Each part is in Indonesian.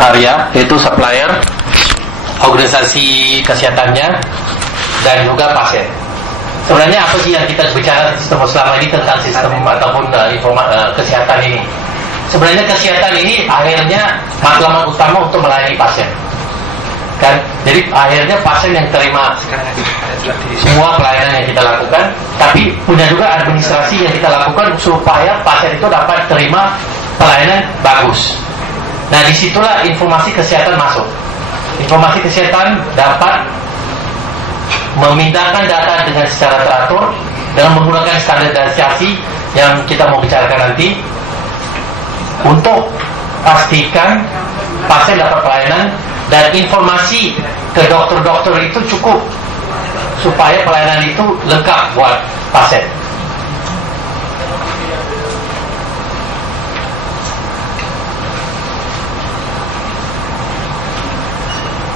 area, yaitu supplier, organisasi kesehatannya, dan juga pasien. Sebenarnya apa sih yang kita bicara sistem selama ini tentang sistem ataupun kesehatan ini? Sebenarnya kesehatan ini akhirnya matlamat utama untuk melayani pasien, kan? Jadi akhirnya pasien yang terima semua pelayanan yang kita lakukan, tapi punya juga administrasi yang kita lakukan supaya pasien itu dapat terima pelayanan bagus. Nah, disitulah informasi kesehatan masuk. Informasi kesehatan dapat memindahkan data dengan secara teratur dengan menggunakan standarisasi yang kita mau bicarakan nanti, untuk pastikan pasien dapat pelayanan dan informasi ke dokter-dokter itu cukup supaya pelayanan itu lengkap buat pasien.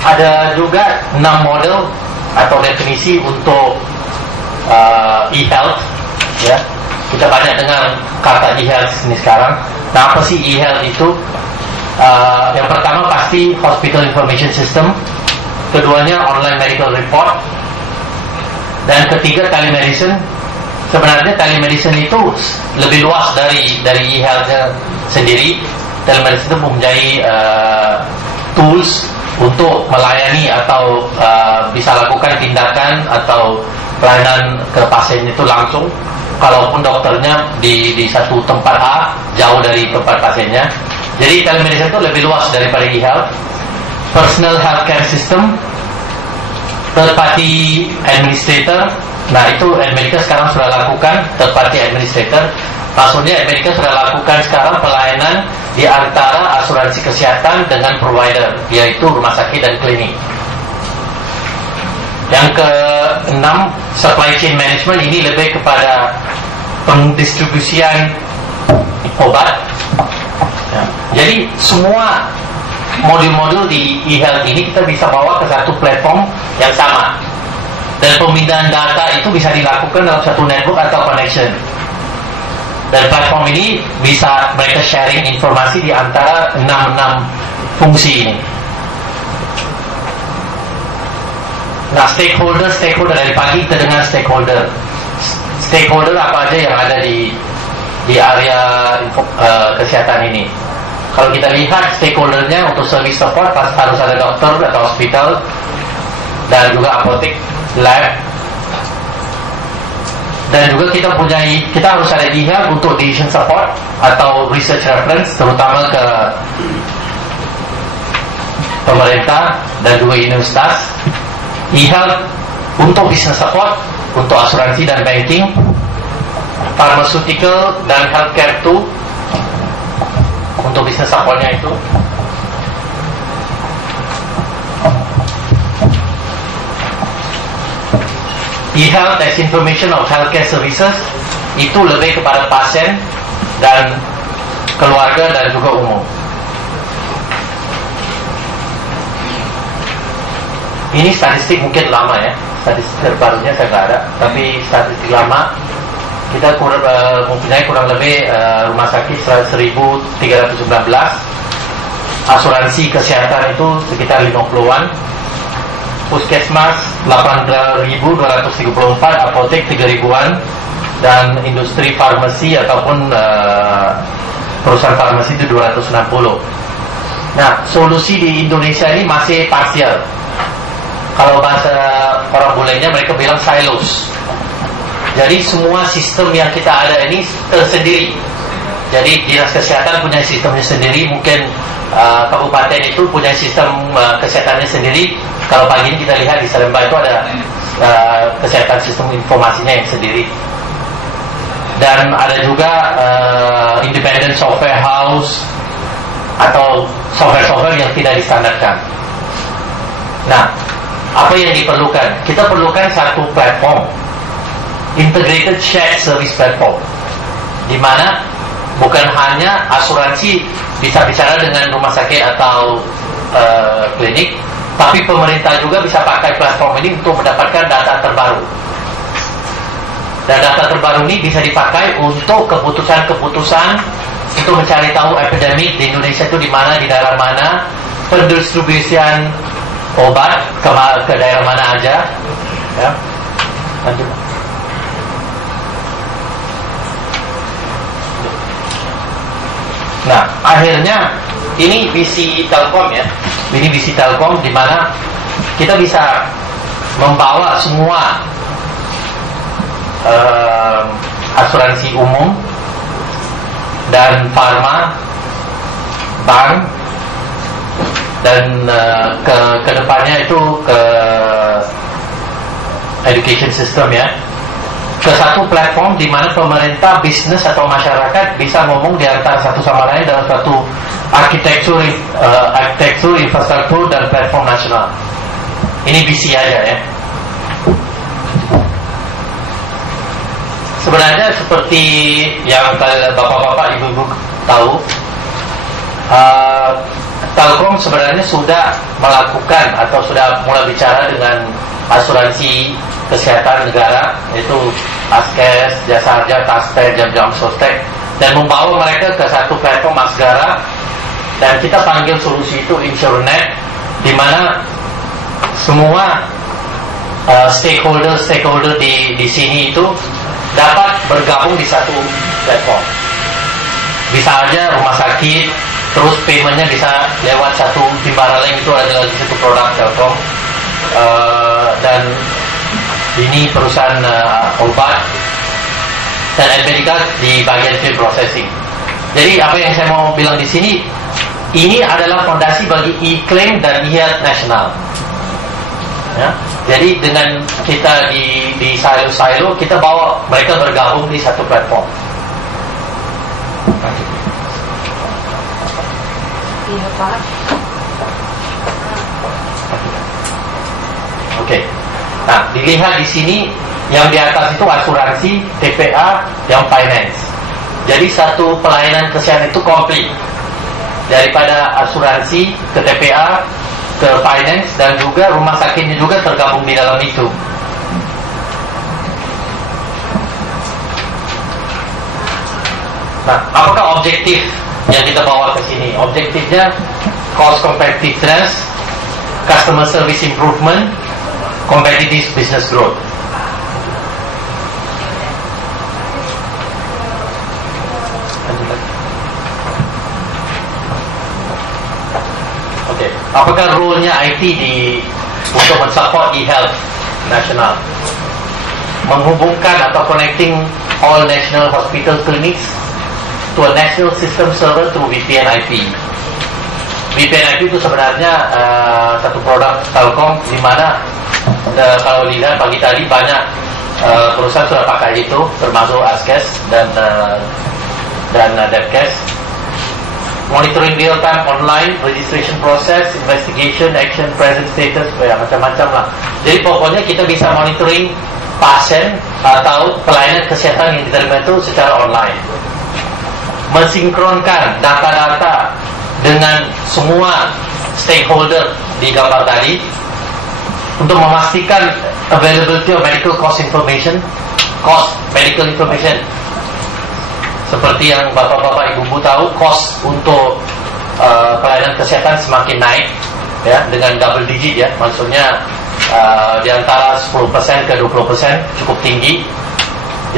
Ada juga 6 model atau definisi untuk e-health, ya. Kita banyak dengar kata e-health ini sekarang. Nah, apa sih e-health itu? Yang pertama pasti Hospital Information System, keduanya Online Medical Report, dan ketiga telemedicine. Sebenarnya telemedicine itu lebih luas dari e-health-nya sendiri. Telemedicine itu mempunyai tools untuk melayani atau bisa lakukan tindakan atau pelayanan ke pasien itu langsung, kalaupun dokternya di satu tempat A jauh dari tempat pasiennya. Jadi telemedicine itu lebih luas daripada e-health. Personal healthcare system, third party administrator. Nah, itu Amerika sekarang sudah lakukan third party administrator. Maksudnya Amerika sudah lakukan sekarang pelayanan di antara asuransi kesehatan dengan provider, yaitu rumah sakit dan klinik. Yang ke-6, supply chain management. Ini lebih kepada pendistribusian obat. Ya. Jadi semua modul-modul di e-health ini kita bisa bawa ke satu platform yang sama, dan pemindahan data itu bisa dilakukan dalam satu network atau connection. Dan platform ini bisa mereka sharing informasi di antara 6 fungsi ini. Nah, stakeholder dari pagi kita dengar stakeholder. Stakeholder apa aja yang ada di area kesehatan ini. Kalau kita lihat stakeholdernya untuk service support harus ada dokter atau hospital, dan juga apotek, lab. Dan juga kita harus ada e-health untuk decision support atau research reference, terutama ke pemerintah dan juga universitas. E-health untuk business support, untuk asuransi dan banking, pharmaceutical dan healthcare too, untuk business supportnya itu. E-health as information of healthcare services, itu lebih kepada pasien dan keluarga dan juga umum. Ini statistik mungkin lama ya, statistik terbarunya saya nggak ada, tapi statistik lama kita mempunyai kurang lebih rumah sakit 1.319, asuransi kesehatan itu sekitar 50-an, puskesmas 8.234, apotek 3.000-an, dan industri farmasi ataupun perusahaan farmasi itu 260. Nah, solusi di Indonesia ini masih parsial. Kalau bahasa orang bulenya mereka bilang silos. Jadi semua sistem yang kita ada ini tersendiri. Jadi dinas kesehatan punya sistemnya sendiri, mungkin kabupaten itu punya sistem kesehatannya sendiri. Kalau pagi ini kita lihat di Salemba itu ada kesehatan sistem informasinya yang sendiri. Dan ada juga independent software house atau software-software yang tidak distandarkan. Nah, apa yang diperlukan? Kita perlukan satu platform, integrated shared service platform, di mana bukan hanya asuransi bisa bicara dengan rumah sakit atau klinik, tapi pemerintah juga bisa pakai platform ini untuk mendapatkan data terbaru. Dan data terbaru ini bisa dipakai untuk keputusan-keputusan, untuk mencari tahu epidemik di Indonesia itu di mana, di daerah mana, pendistribusian obat ke daerah mana aja, ya. Lanjut. Nah, akhirnya ini visi Telkom ya. Ini visi Telkom di mana kita bisa membawa semua asuransi umum dan farma, bank, dan ke depannya itu ke education system ya, ke satu platform di mana pemerintah, bisnis atau masyarakat bisa ngomong di antara satu sama lain dalam satu arsitektur infrastruktur dan platform nasional. Ini visi aja ya. Sebenarnya seperti yang bapak-bapak, ibu-ibu tahu, Telkom sebenarnya sudah melakukan atau sudah mulai bicara dengan asuransi kesehatan negara, yaitu Askes, Jasa Harja, Tastek, Jam-Jam Sostek, dan membawa mereka ke satu platform Asgara, dan kita panggil solusi itu InsureNet, di mana semua stakeholder di sini itu dapat bergabung di satu platform. Bisa aja rumah sakit, terus paymentnya bisa lewat satu timbara lain, itu ada lagi satu produk Telkom, dan ini perusahaan obat, dan Medica di bagian field processing. Jadi apa yang saya mau bilang di sini, ini adalah fondasi bagi e-claim dan e-health nasional. Ya, jadi dengan kita di silo-silo, kita bawa mereka bergabung di satu platform. Iya Pak. Oke. Nah, dilihat di sini yang di atas itu asuransi, TPA, yang finance. Jadi satu pelayanan kesehatan itu komplit, daripada asuransi ke TPA ke finance, dan juga rumah sakitnya juga tergabung di dalam itu. Nah, apakah objektif yang kita bawa ke sini? Objektifnya cost competitiveness, customer service improvement, competitive business growth. Oke, apakah role-nya IT untuk mensupport e-health nasional? Menghubungkan atau connecting all national hospital clinics to a national system server through VPN IP. VPN IP itu sebenarnya satu produk Telkom, di mana kalau dilihat pagi tadi banyak perusahaan sudah pakai itu, termasuk Askes dan Depkes. Monitoring real time online, registration process, investigation, action, present status, ya macam-macam lah. Jadi pokoknya kita bisa monitoring pasien atau pelayanan kesehatan yang diterima itu secara online. Mensinkronkan data-data dengan semua stakeholder di gambar tadi untuk memastikan availability of medical medical information. Seperti yang bapak-bapak ibu-ibu tahu, cost untuk pelayanan kesehatan semakin naik ya, dengan double digit ya, maksudnya di antara 10% ke 20% cukup tinggi.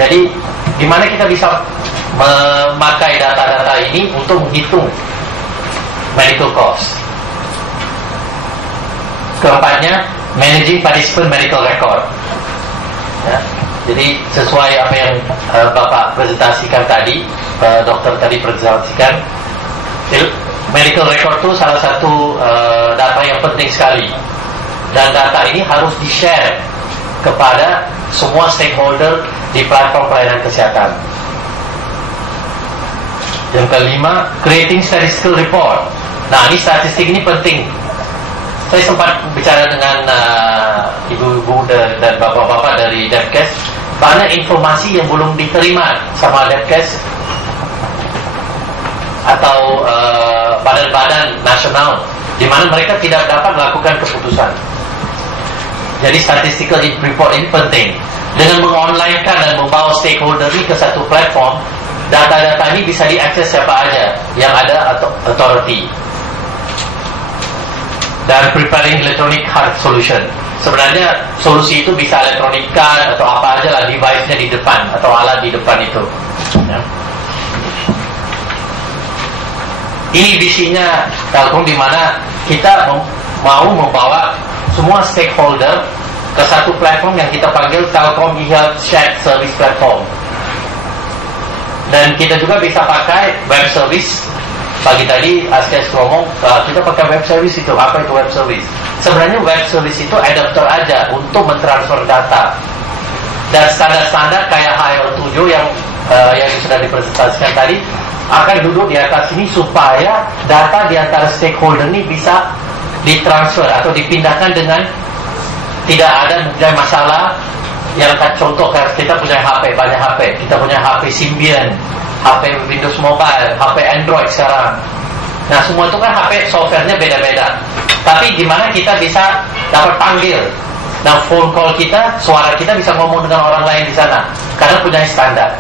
Jadi gimana kita bisa memakai data-data ini untuk menghitung medical cost. Keempatnya, managing participant medical record ya. Jadi sesuai apa yang Bapak presentasikan tadi, dokter tadi presentasikan, medical record itu salah satu data yang penting sekali, dan data ini harus di-share kepada semua stakeholder di platform pelayanan kesehatan. Yang kelima, creating statistical report. Nah, ini statistik ini penting. Saya sempat bicara dengan ibu-ibu dan bapak-bapak dari Depkes. Banyak informasi yang belum diterima sama Depkes atau badan-badan nasional, di mana mereka tidak dapat melakukan keputusan. Jadi statistical report ini penting. Dengan mengonlinekan dan membawa stakeholder ini ke satu platform, data-data ini bisa diakses siapa aja yang ada atau authority. dan preparing electronic card solution. Sebenarnya solusi itu bisa electronic card atau apa aja lah, device-nya di depan atau alat di depan itu. Ya. Ini visinya Telkom, di mana kita mau membawa semua stakeholder ke satu platform yang kita panggil Telkom eHealth Shared Service Platform. Dan kita juga bisa pakai web service. Pagi tadi Askas ngomong kita pakai web service itu. Apa itu web service? Sebenarnya web service itu adapter aja untuk mentransfer data. Dan standar-standar kayak HL7 yang sudah dipresentasikan tadi akan duduk di atas ini supaya data di antara stakeholder ini bisa ditransfer atau dipindahkan dengan tidak ada masalah. Yang contoh kita punya HP, banyak HP, kita punya HP Symbian, HP Windows Mobile, HP Android sekarang. Nah semua itu kan HP softwarenya beda-beda. Tapi gimana kita bisa dapat panggil, dan phone call kita, suara kita bisa ngomong dengan orang lain di sana karena punya standar.